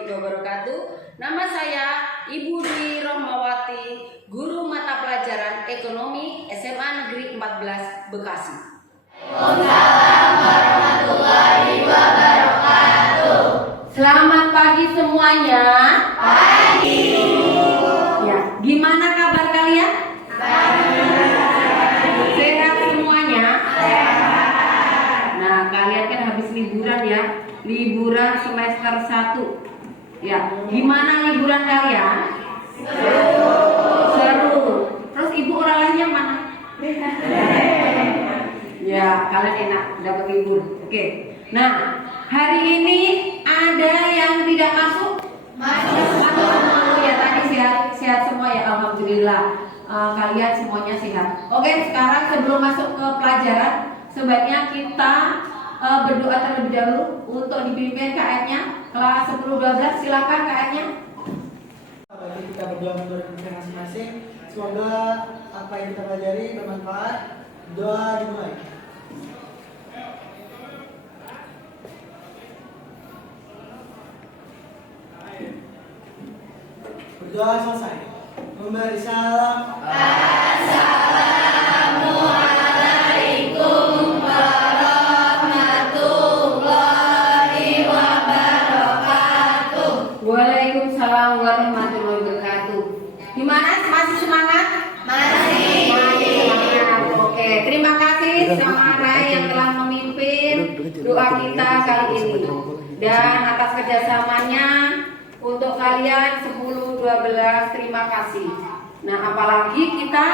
warahmatullahi wabarakatuh. Nama saya Ibu Dwi Rohmawati, Guru Mata Pelajaran Ekonomi SMA Negeri 14 Bekasi. Waalaikumsalam warahmatullahi wabarakatuh. Selamat pagi semuanya. Pagi. Ya, gimana kabar kalian? Sehat semuanya? Nah, kalian kan habis liburan ya. Liburan semester 1. Ya, gimana liburan kalian? Seru. Terus ibu orangnya mana? Ya, kalian enak dapat libur. Oke. Nah, hari ini ada yang tidak masuk? Masuk. Ya, tadi sehat semua ya, alhamdulillah. Kalian semuanya sehat. Oke, sekarang sebelum masuk ke pelajaran, sebaiknya kita berdoa terlebih dahulu untuk dipimpin KM-nya kelas 10-12. Silakan KM-nya. Mari kita berdoa menurut kita masing-masing. Semoga apa yang kita pelajari bermanfaat. Doa dimulai. Berdoa selesai. Memberi salam. Assalamualaikum warahmatullahi wabarakatuh. Waalaikumsalam warahmatullahi wabarakatuh. Gimana? Masih semangat? Masih. Semangat. Oke, terima kasih sama Rai yang telah memimpin doa kita kali ini. Dan atas kerjasamanya untuk kalian 10-12, terima kasih. Nah, apalagi kita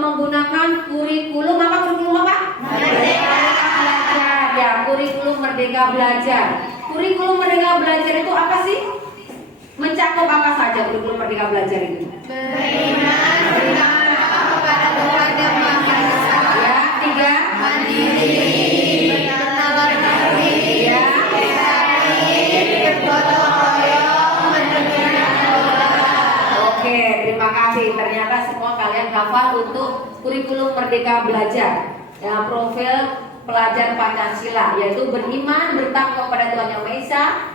menggunakan kurikulum apa? Merdeka Belajar. Ya, kurikulum Merdeka Belajar. Kurikulum Merdeka Belajar itu apa sih? Mencakup apa saja kurikulum Merdeka Belajar itu? beriman, bertakwa kepada Tuhan dan Maha Esa. Ya, 3. Mandiri, bersabar hati, Ya. bergotong royong, mendengarkan doa. Oke, terima kasih. Ternyata semua kalian hafal untuk kurikulum Merdeka Belajar. Ya, profil pelajar Pancasila, yaitu beriman, bertakwa kepada Tuhan Yang Maha Esa,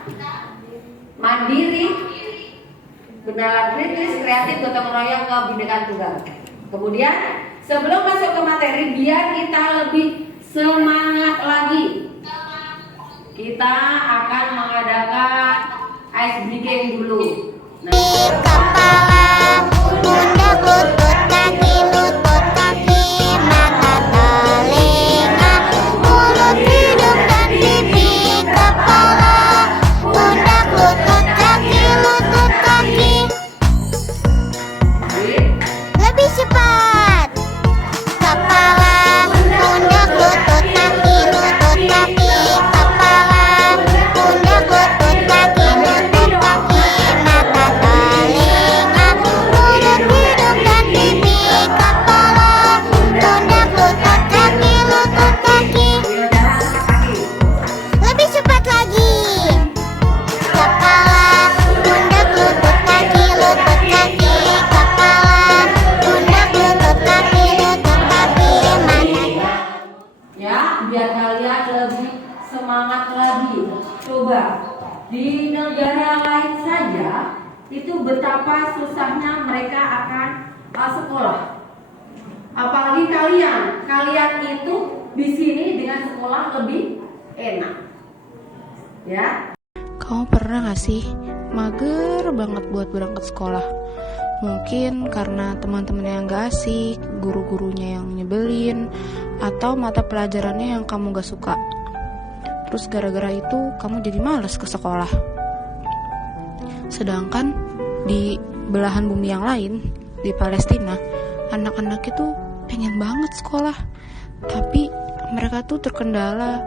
mandiri, bernalar kritis, kreatif, gotong royong, kebinekaan tunggal. Kemudian, sebelum masuk ke materi, biar kita lebih semangat lagi, kita akan mengadakan ice breaking dulu. Kepala, pundak, lutut, kaki, mata, telinga, mulut, hidung, dan pipi. Kepala, pundak, lutut, kaki. Lebih cepat. Kepala, pundak, lutut, kaki. Kepala, pundak, lutut, kaki. Mata, telinga, mulut, hidung, dan pipi. Kepala, pundak, lutut, kaki. Lebih cepat lagi. Kepala, pundak, lutut, kaki. Kepala, pundak, lutut, kaki. Mata. Ya, biar kalian lebih semangat lagi. Coba di negara lain saja itu betapa susahnya mereka akan sekolah. Apalagi kalian itu di sini dengan sekolah lebih enak. Ya. Kamu pernah gak sih mager banget buat berangkat sekolah? Mungkin karena teman-temannya yang gak asik, guru-gurunya yang nyebelin, atau mata pelajarannya yang kamu gak suka. Terus gara-gara itu kamu jadi malas ke sekolah. Sedangkan di belahan bumi yang lain, di Palestina, anak-anak itu pengen banget sekolah. Tapi mereka tuh terkendala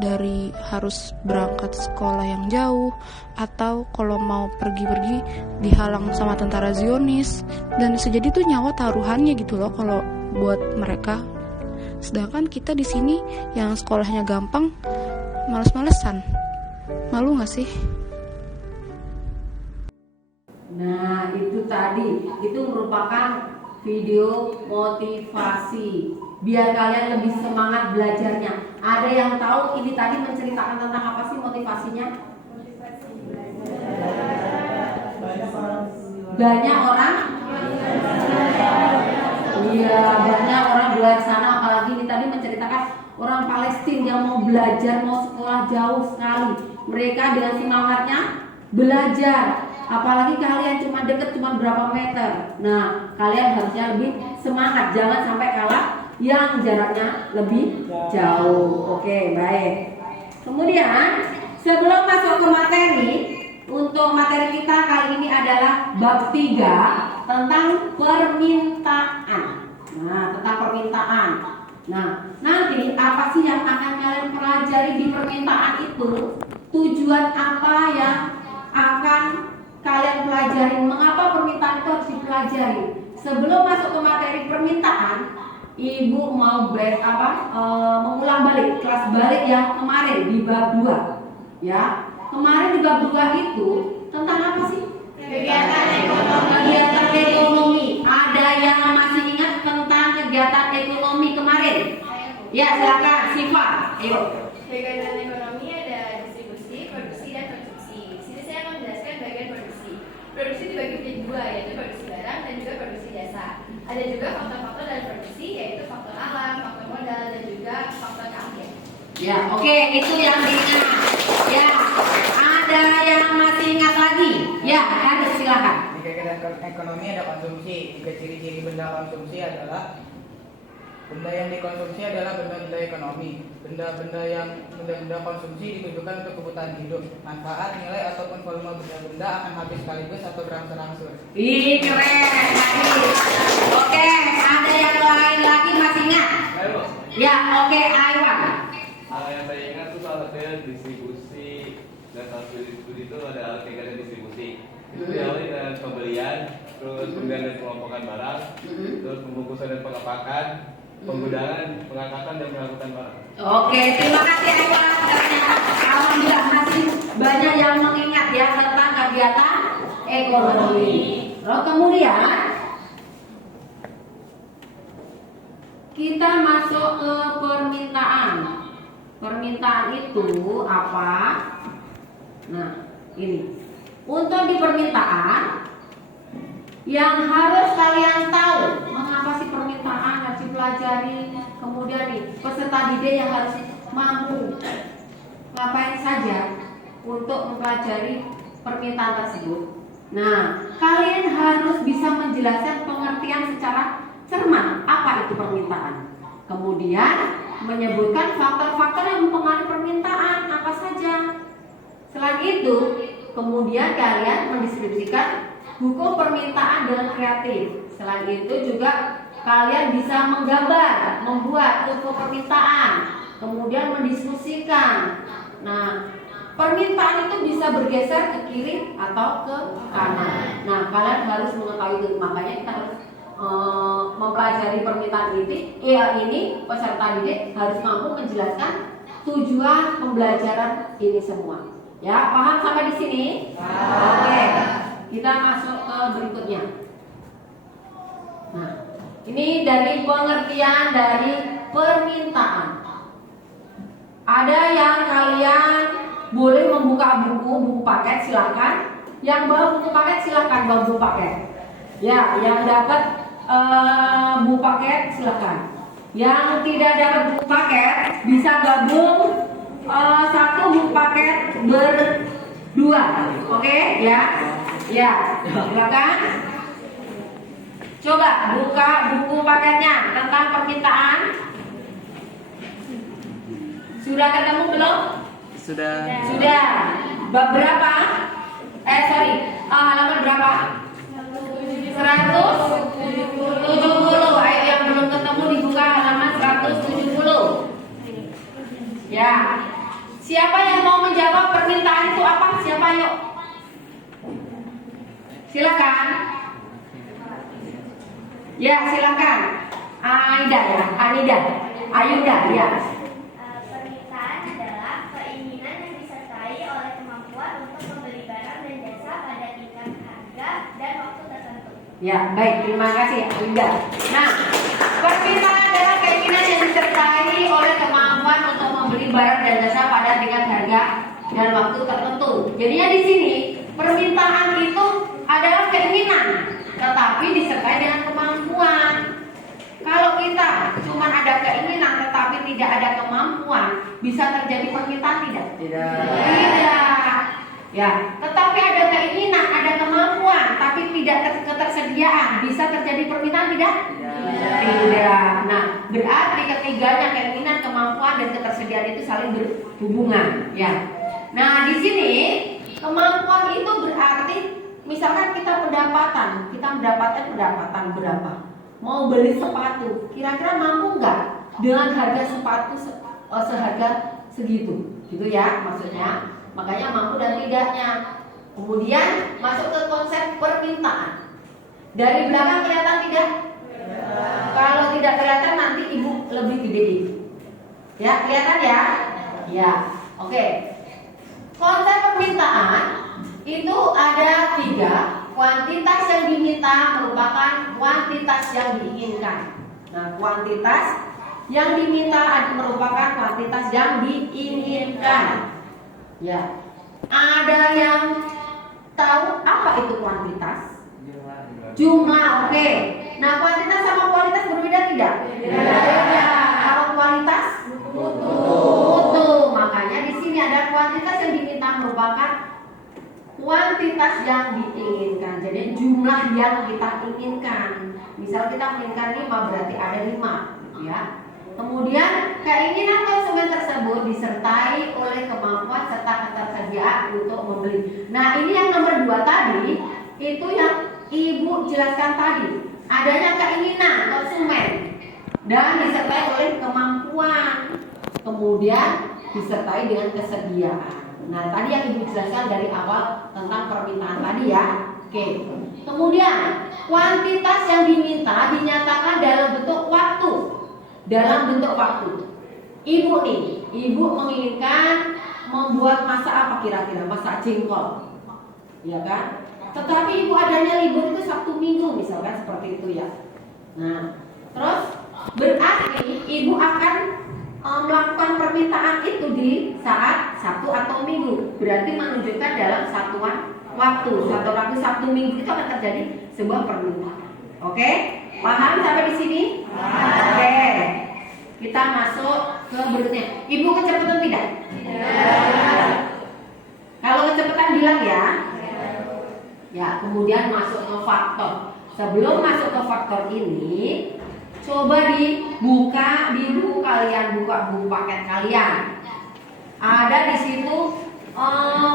dari harus berangkat sekolah yang jauh, atau kalau mau pergi-pergi dihalang sama tentara Zionis, dan bisa jadi tuh nyawa taruhannya gitu loh kalau buat mereka. Sedangkan kita di sini yang sekolahnya gampang males-malesan. Malu gak sih? Nah, itu tadi, itu merupakan video motivasi biar kalian lebih semangat belajarnya. Ada yang tahu ini tadi menceritakan tentang apa sih motivasinya? banyak orang. Iya, banyak orang di luar sana, apalagi ini tadi menceritakan orang Palestina yang mau belajar, mau sekolah jauh sekali. Mereka dengan semangatnya belajar. Apalagi kalian cuma deket cuma berapa meter. Nah, kalian harusnya lebih semangat, jangan sampai kalah yang jaraknya lebih jauh. Oke, baik. Kemudian sebelum masuk ke materi, untuk materi kita kali ini adalah bab 3 tentang permintaan. Nah, tentang permintaan. Nah, nanti apa sih yang akan kalian pelajari di permintaan itu? Tujuan apa yang akan kalian pelajari? Mengapa permintaan itu harus dipelajari? Sebelum masuk ke materi permintaan, Ibu mau mengulang balik kelas balik yang kemarin di bab 2. Ya. Kemarin di bab 2 itu tentang apa sih? Kegiatan ekonomi. Kegiatan ekonomi. Ada yang masih ingat tentang kegiatan ekonomi kemarin? Ya, silakan Siva. Ayo. Kegiatan ekonomi ada distribusi, produksi, dan konsumsi. Di sini saya akan menjelaskan bagian produksi. Produksi dibagi menjadi 2, yaitu produksi barang dan juga produksi jasa. Ada juga faktor-faktor dalam produksi, yaitu faktor alam, faktor modal, dan juga faktor keahlian. Ya, oke, itu yang diingat. Ya, ada yang masih ingat lagi? Ya, harus silakan. Di kegiatan ekonomi ada konsumsi. Tiga ciri-ciri benda konsumsi adalah benda yang dikonsumsi adalah benda-benda ekonomi. Benda-benda konsumsi ditujukan untuk kebutuhan hidup. Manfaat, nilai ataupun volume benda-benda akan habis sekaligus atau berangsur-angsur. Ih, keren. Oke, ada yang lain lagi masih ingat? Ya, oke, Aiwan. Yang saya ingat tuh salah satunya distribusi, dan salah satu distribusi itu ada kegiatan distribusi. Itu diawali dengan pembelian, terus pembelian dan pengelompokan barang, terus pembungkusan dan pengepakan, penggunaan, pengangkatan dan pengangkutan barang. Oke, terima kasih Aiwan. Alhamdulillah masih banyak yang mengingat ya tentang kegiatan ekonomi. Lalu kemudian kita masuk ke permintaan. Permintaan itu apa? Nah, ini. Untuk di permintaan yang harus kalian tahu, mengapa sih permintaan harus dipelajari. Kemudian nih, peserta didik yang harus mampu ngapain saja untuk mempelajari permintaan tersebut. Nah, kalian harus bisa menjelaskan pengertian secara cermat apa itu permintaan. Kemudian menyebutkan faktor-faktor yang mempengaruhi permintaan apa saja. Selain itu, kemudian kalian mendistribusikan hukum permintaan dengan kreatif. Selain itu juga kalian bisa menggambar, membuat hukum permintaan, kemudian mendiskusikan. Nah, permintaan itu bisa bergeser ke kiri atau ke kanan. Nah, kalian harus mengetahui itu. Makanya kita harus mempelajari permintaan ini peserta didik harus mampu menjelaskan tujuan pembelajaran ini semua. Ya, paham sampai di sini? Oke, kita masuk ke berikutnya. Nah, ini dari pengertian dari permintaan. Ada yang kalian boleh membuka buku paket, silakan. Yang bawa buku paket silakan bawa buku paket. Ya, yang dapat buku paket silakan. Yang tidak dapat buku paket bisa gabung satu buku paket berdua. Oke, ya. Ya, silakan. Coba buka buku paketnya tentang permintaan. Sudah ketemu belum? Sudah. Sudah. Bab berapa? Halaman berapa? 170. Ayo yang belum ketemu dibuka halaman 170. Ya. Siapa yang mau menjawab permintaan itu apa? Siapa yuk? Silakan. Ya, silakan. Aida ya, Ayuda ya. Permintaan adalah keinginan yang disertai oleh kemampuan untuk membeli barang dan jasa pada tingkat harga dan waktu tertentu. Ya, baik, terima kasih Ayuda. Nah, permintaan adalah keinginan yang disertai oleh kemampuan untuk membeli barang dan jasa pada tingkat harga dan waktu tertentu. Jadinya di sini permintaan itu adalah keinginan, tetapi disertai dengan kemampuan. Kalau kita cuma ada keinginan tetapi tidak ada kemampuan, bisa terjadi permintaan tidak? Tidak. Ya, tetapi ada keinginan, ada kemampuan, tapi tidak ketersediaan, bisa terjadi permintaan tidak? Tidak. Nah, berarti ketiganya keinginan, kemampuan dan ketersediaan itu saling berhubungan, ya. Nah, di sini kemampuan itu berarti misalkan kita mendapatkan pendapatan berapa? Mau beli sepatu, kira-kira mampu nggak dengan harga sepatu seharga segitu, gitu ya maksudnya. Makanya mampu dan tidaknya. Kemudian masuk ke konsep permintaan. Dari belakang kelihatan tidak? Kalau tidak kelihatan nanti ibu lebih gede. Ya, kelihatan ya? Ya, oke. Konsep permintaan itu ada 3. Kuantitas yang diminta merupakan kuantitas yang diinginkan. Nah, kuantitas yang diminta merupakan kuantitas yang diinginkan. Ya, ada yang tahu apa itu kuantitas? Jumlah, oke. Nah, kuantitas sama kualitas berbeda tidak? Berbeda. Kalau kualitas mutu. Makanya di sini ada kuantitas yang diminta merupakan kuantitas yang diinginkan. Jadi jumlah yang kita inginkan. Misal kita menginginkan 5, berarti ada 5, ya. Kemudian keinginan konsumen tersebut disertai oleh kemampuan serta ketersediaan untuk membeli. Nah, ini yang nomor 2 tadi, itu yang ibu jelaskan tadi. Adanya keinginan konsumen dan disertai oleh kemampuan. Kemudian disertai dengan kesediaan. Nah, tadi yang ibu jelaskan dari awal tentang permintaan tadi ya. Oke. Kemudian kuantitas yang diminta dinyatakan dalam bentuk waktu. Ibu menginginkan membuat masak apa kira-kira? Masak jengkol, ya kan? Tetapi ibu adanya libur itu Sabtu Minggu misalkan seperti itu ya. Nah, terus berarti ibu akan melakukan permintaan itu di saat Sabtu atau Minggu. Berarti menunjukkan dalam satuan waktu. Satuan waktu Sabtu Minggu itu akan terjadi sebuah permintaan. Oke? Paham sampai di sini? Oke. Kita masuk ke berikutnya. Ibu kecepatan tidak? Tidak. Kalau kecepatan bilang ya. Ya, kemudian masuk ke faktor. Sebelum masuk ke faktor ini, coba dibuka di buku kalian, buka buku paket kalian. Ada di situ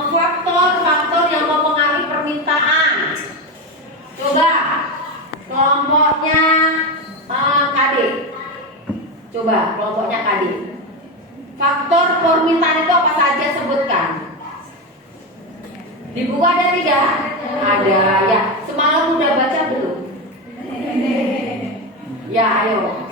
faktor-faktor yang mempengaruhi permintaan. Coba kelompoknya KD. Coba kelompoknya KD. Faktor permintaan itu apa saja sebutkan? Di buku ada tidak? Ada ya. Semalam udah baca belum? Ya, ayo.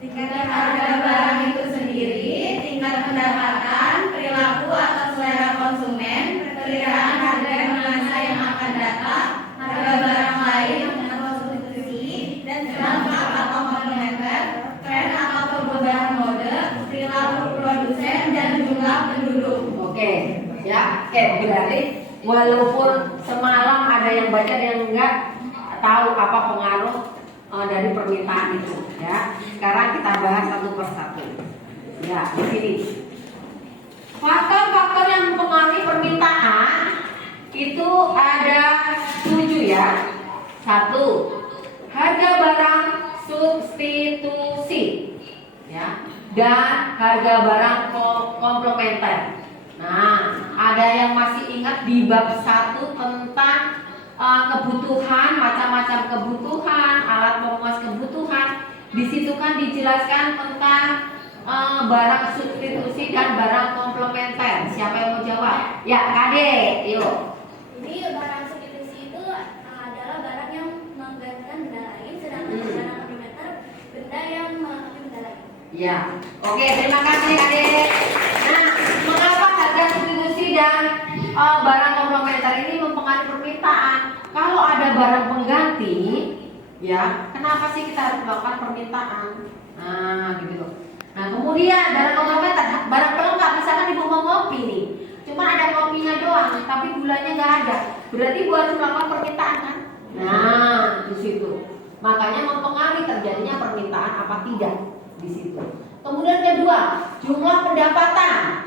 Tingkat harga barang itu sendiri, tingkat pendapatan, perilaku atau selera konsumen, perkiraan harga masa yang akan datang, harga barang lain yang mengenai substitusi, dan dampak atau komplementer, tren atau perubahan mode, perilaku produsen dan jumlah penduduk. Oke, ya. Oke, berarti walaupun semalam ada yang baca dan yang enggak tahu apa pengaruh dari permintaan itu, ya. Sekarang kita bahas satu persatu. Ya, di sini. Faktor-faktor yang mempengaruhi permintaan itu ada 7 ya. 1. Harga barang substitusi, ya, dan harga barang komplementer. Nah, ada yang masih ingat di bab 1 tentang kebutuhan, macam-macam kebutuhan, alat pemuas kebutuhan. Di situ kan dijelaskan tentang barang substitusi dan barang komplementer. Siapa yang mau jawab? Ya, Kade, yuk. Jadi barang substitusi itu adalah barang yang menggantikan benda lain, sedangkan barang komplementer benda yang melengkapi benda lain. Ya, oke, terima kasih Kade. Nah, mengapa harga substitusi dan barang komplementer ini mempengaruhi permintaan? Kalau ada barang pengganti, ya, kenapa sih kita harus melakukan permintaan? Nah, gitu. Nah, kemudian barang komplementer, barang pelengkap, misalkan ibu mau ngopi nih, cuma ada kopinya doang, tapi gulanya nggak ada. Berarti buat melakukan permintaan kan? Nah, di situ. Makanya mempengaruhi terjadinya permintaan apa tidak di situ. Kemudian kedua, jumlah pendapatan.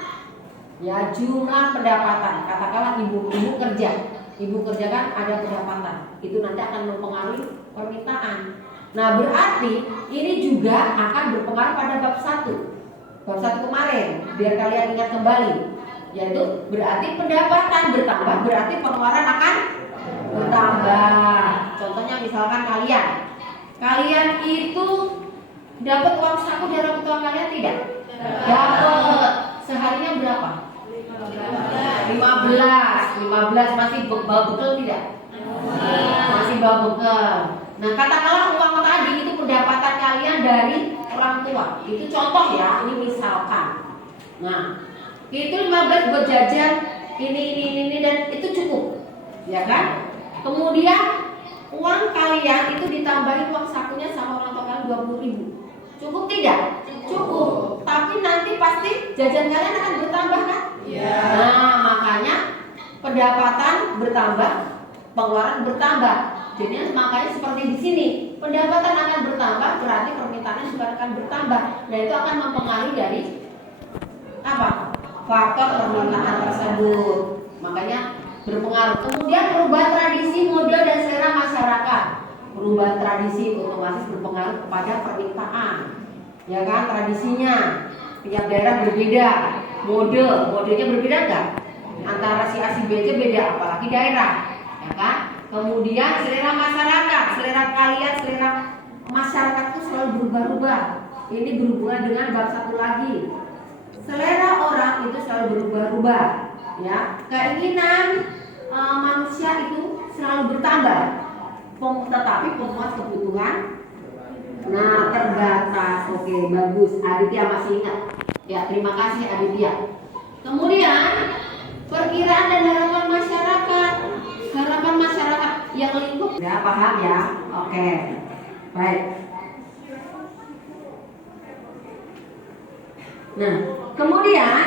Ya, jumlah pendapatan. Katakanlah ibu kerja. Ibu kerja kan ada pendapatan. Itu nanti akan mempengaruhi permintaan. Nah, berarti ini juga akan berpengaruh pada bab 1. Bab 1 kemarin, biar kalian ingat kembali. Yaitu berarti pendapatan bertambah, berarti pengeluaran akan bertambah. Contohnya misalkan kalian itu dapat uang saku dari orang tua kalian tidak? Dapat. Seharinya berapa? 15 masih bawa bekal tidak? Masih bawa bekal. Nah, katakanlah uang tadi itu pendapatan kalian dari orang tua. Itu contoh ya, ini misalkan. Nah, itu 15 buat jajan ini dan itu cukup. Ya kan? Kemudian uang kalian itu ditambahin uang sakunya sama orang tua kalian 20.000. Cukup tidak? Cukup. Tapi nanti pasti jajan kalian akan bertambah kan? Iya. Nah, makanya pendapatan bertambah, pengeluaran bertambah. Jadi makanya seperti di sini, pendapatan akan bertambah, berarti permintaannya juga akan bertambah. Nah, itu akan mempengaruhi dari apa? Faktor permintaan tersebut. Makanya berpengaruh. Kemudian perubahan tradisi, model dan selera masyarakat. Perubahan tradisi otomatis berpengaruh kepada permintaan. Ya kan, tradisinya tiap daerah berbeda. Modelnya berbeda enggak? Antara si A si B aja beda, apalagi daerah. Ya kan? Kemudian selera masyarakat, selera kalian, selera masyarakat itu selalu berubah-ubah. Ini berhubungan dengan bab 1 lagi. Selera orang itu selalu berubah-ubah. Ya, keinginan manusia itu selalu bertambah. Tetapi pemuas kebutuhan terbatas. Oke, bagus. Aditya masih ingat. Ya, terima kasih Aditya. Kemudian perkiraan dan harapan masyarakat. Harapan masyarakat yang lingkup. Ya, paham ya? Oke. Baik. Nah, kemudian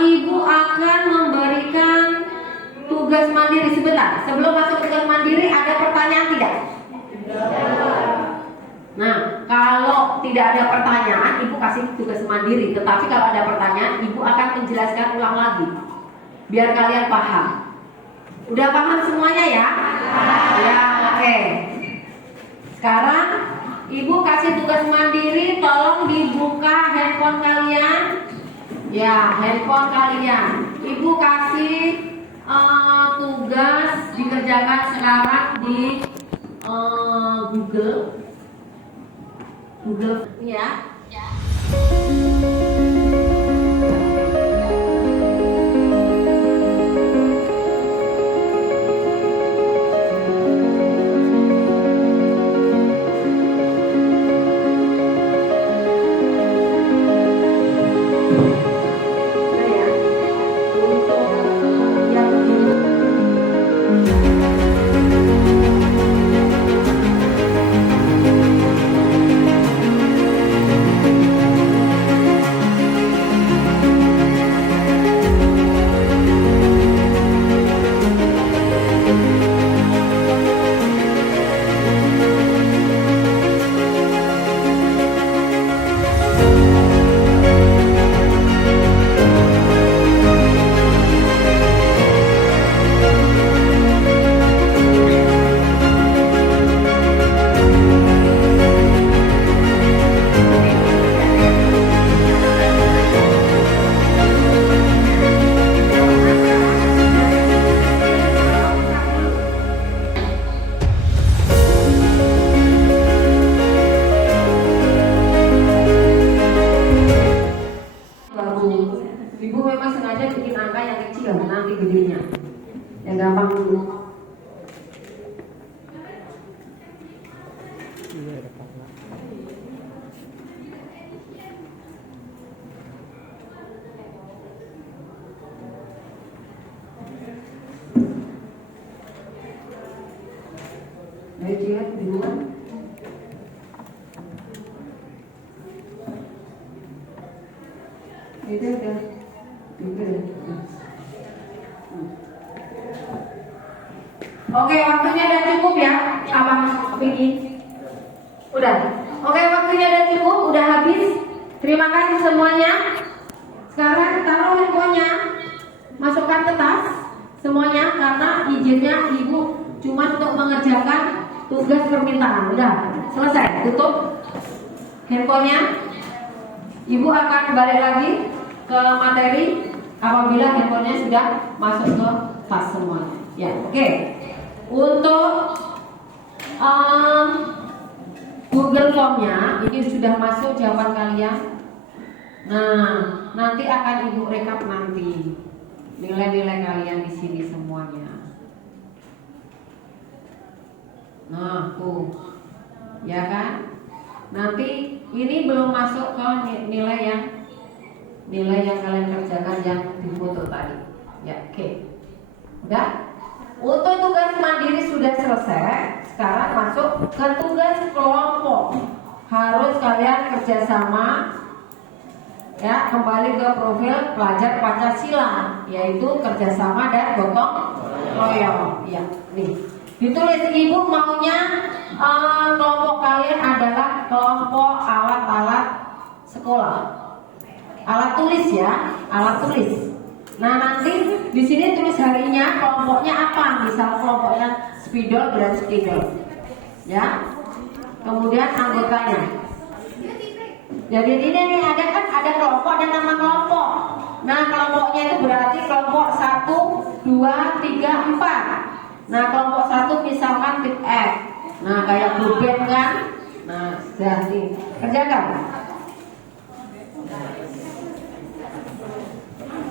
ibu akan memberikan tugas mandiri. Sebentar, sebelum masuk tugas mandiri ada pertanyaan tidak? Nah, kalau tidak ada pertanyaan, ibu kasih tugas mandiri. Tetapi kalau ada pertanyaan, ibu akan menjelaskan ulang lagi, biar kalian paham. Udah paham semuanya ya? Ya, oke. Sekarang ibu kasih tugas mandiri, tolong dibuka handphone kalian. Ya, handphone kalian. Ibu kasih tugas dikerjakan sekarang di Google ya. Ibu memang sengaja bikin angka yang kecil, nanti gedenya yang gampang dulu. Baik, lihat duluan. Itu udah. Oke, waktunya udah cukup ya. Apa Vicky? Udah. Oke, waktunya udah cukup, udah habis. Terima kasih semuanya. Sekarang taruh handphonenya, masukkan ke tas semuanya karena izinnya ibu cuma untuk mengerjakan tugas permintaan. Udah selesai. Tutup handphonenya. Ibu akan balik lagi ke materi apabila handphonenya sudah masuk ke tas semuanya. Ya, oke. Untuk Google Form-nya ini sudah masuk jawaban kalian. Nah, nanti akan ibu rekap nanti nilai-nilai kalian di sini semuanya. Nah, tuh, ya kan? Nanti ini belum masuk ke nilai yang kalian kerjakan yang difoto tadi. Ya, oke. Udah? Untuk tugas mandiri sudah selesai. Sekarang masuk ke tugas kelompok. Harus kalian kerjasama. Ya, kembali ke profil pelajar Pancasila, yaitu kerjasama dan gotong royong. Ya, nih. Ditulis ibu maunya kelompok kalian adalah kelompok alat-alat sekolah. Alat tulis ya, alat tulis. Nah, nanti di sini tulis harinya kelompoknya apa? Misal kelompoknya spidol dan spidol. Ya. Kemudian anggotanya. Jadi ini nih ada kelompok dan nama kelompok. Nah, kelompoknya itu berarti kelompok 1, 2, 3, 4. Nah, kelompok 1 misalkan tip F. Nah, kayak grup band kan? Nah, sudah nih. Kerjakan.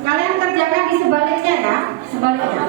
Kalian kerjakan di sebaliknya ya, sebaliknya.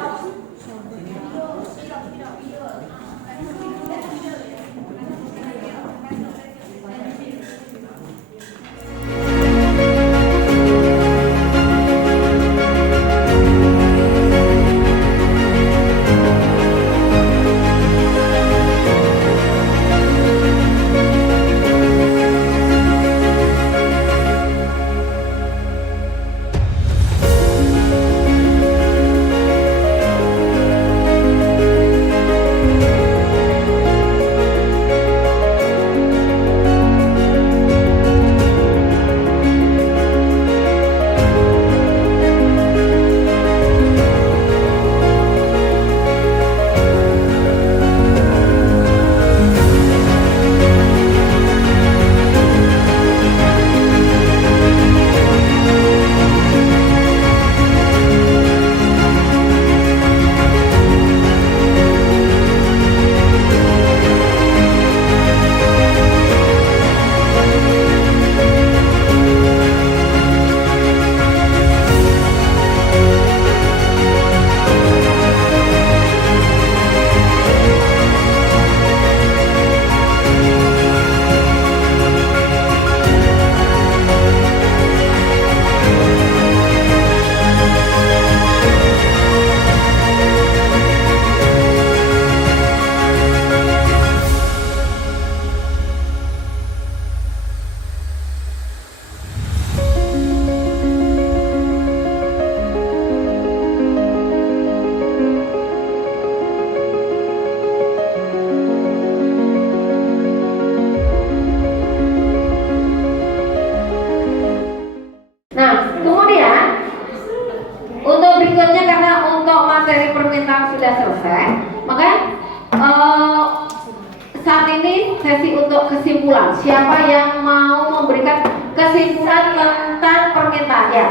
Kesimpulan. Siapa yang mau memberikan kesimpulan tentang permintaan? Ya.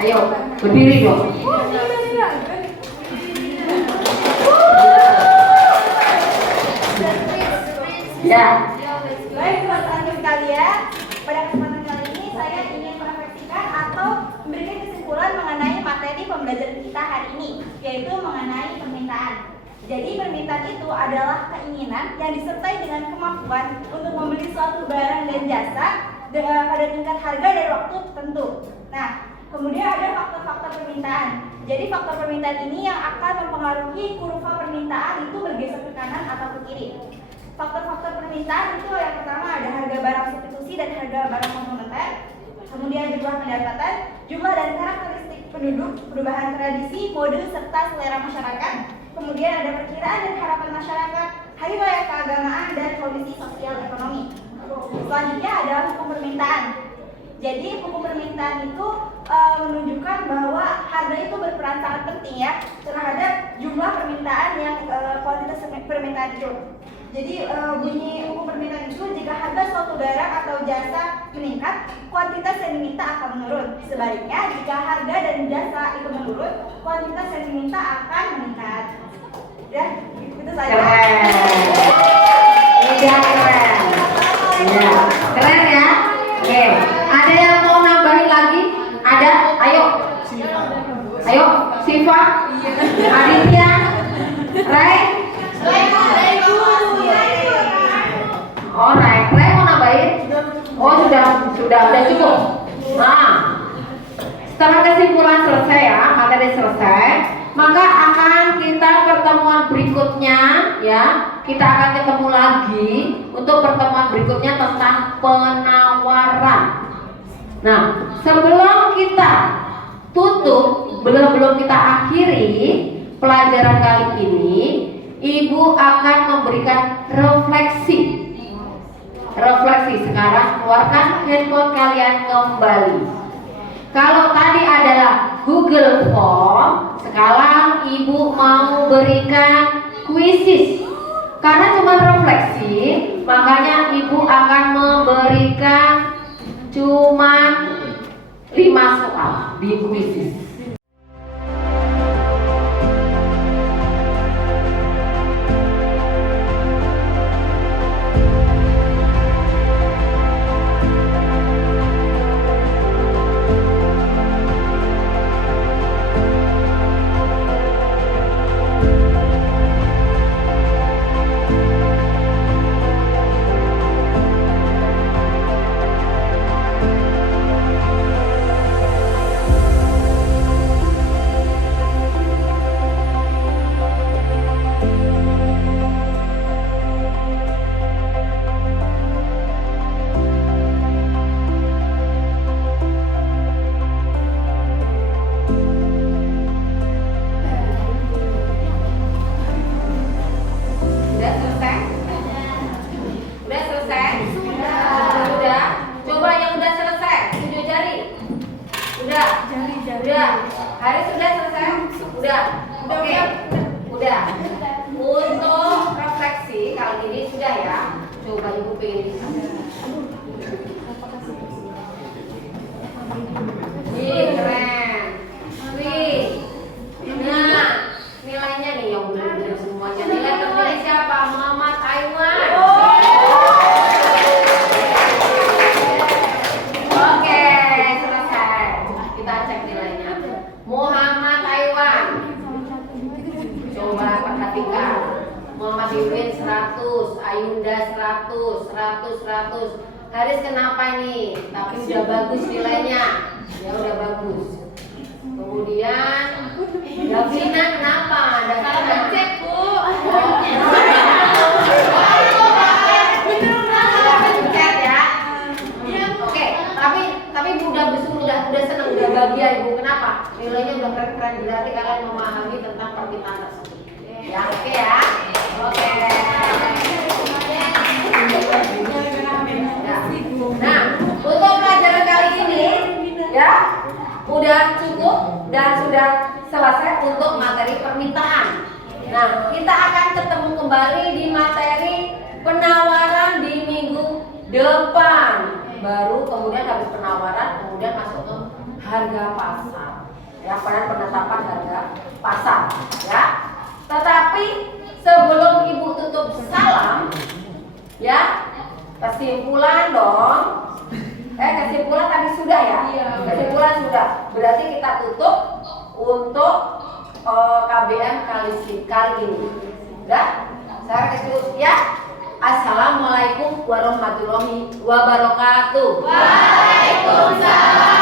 Ayo, berdiri dong. Ya. Baik teman-teman sekalian, pada kesempatan kali ini saya ingin merefleksikan atau memberikan kesimpulan mengenai materi pembelajaran kita hari ini, yaitu mengenai permintaan. Jadi permintaan itu adalah keinginan yang disertai dengan kemampuan untuk membeli suatu barang dan jasa pada tingkat harga dan waktu tertentu. Nah, kemudian ada faktor-faktor permintaan. Jadi faktor permintaan ini yang akan mempengaruhi kurva permintaan itu bergeser ke kanan atau ke kiri. Faktor-faktor permintaan itu yang pertama ada harga barang substitusi dan harga barang komplementer. Kemudian jumlah pendapatan, jumlah dan karakteristik penduduk, perubahan tradisi, mode, serta selera masyarakat. Kemudian ada perkiraan dan harapan masyarakat, hari raya keagamaan, dan kondisi sosial ekonomi. Selanjutnya ada hukum permintaan. Jadi hukum permintaan itu menunjukkan bahwa harga itu berperan sangat penting ya terhadap jumlah permintaan yang kuantitas permintaan itu. Jadi bunyi hukum permintaan itu jika harga suatu barang atau jasa meningkat, kuantitas yang diminta akan menurun. Sebaliknya, jika harga dan jasa itu menurun, kuantitas yang diminta akan meningkat. Ya, itu saja. Keren. Iya, keren. Ya, keren ya. Oke, ada yang mau nambahin lagi? Ada? Ayo. Ayo, Siva, Aditya, Ray. Oh, Ray mau nambahin? Oh, sudah cukup. Nah, setelah kesimpulan selesai ya, materi selesai, maka akan kita pertemuan berikutnya ya, kita akan ketemu lagi untuk pertemuan berikutnya tentang penawaran. Nah, sebelum kita tutup, belum kita akhiri pelajaran kali ini, Ibu akan memberikan refleksi. Sekarang keluarkan handphone kalian kembali. Kalau tadi adalah Google Form, sekarang Ibu mau berikan kuisis. Karena cuma refleksi, makanya Ibu akan memberikan cuma 5 soal di kuisis. Haris kenapa nih? Tapi udah bagus nilainya. Ya udah bagus. Kemudian Davina kenapa? Davina cek, Bu. Cek ya. Oke, tapi udah seneng, udah bahagia Ibu. Kenapa? Nilainya udah keren-keren, berarti kalian memahami tentang permintaan tersebut. Ya, oke ya. Oke. Nah, untuk pelajaran kali ini ya udah cukup dan sudah selesai untuk materi permintaan. Nah, kita akan ketemu kembali di materi penawaran di minggu depan. Baru kemudian habis penawaran, kemudian masuk ke harga pasar. Ya, pada penetapan harga pasar. Ya. Tetapi sebelum Ibu tutup salam, ya. Kesimpulan dong. Kesimpulan tadi sudah ya? Iya. Kesimpulan sudah. Berarti kita tutup untuk KBM kali ini. Sudah? Saya kasih ya. Assalamualaikum warahmatullahi wabarakatuh. Waalaikumsalam.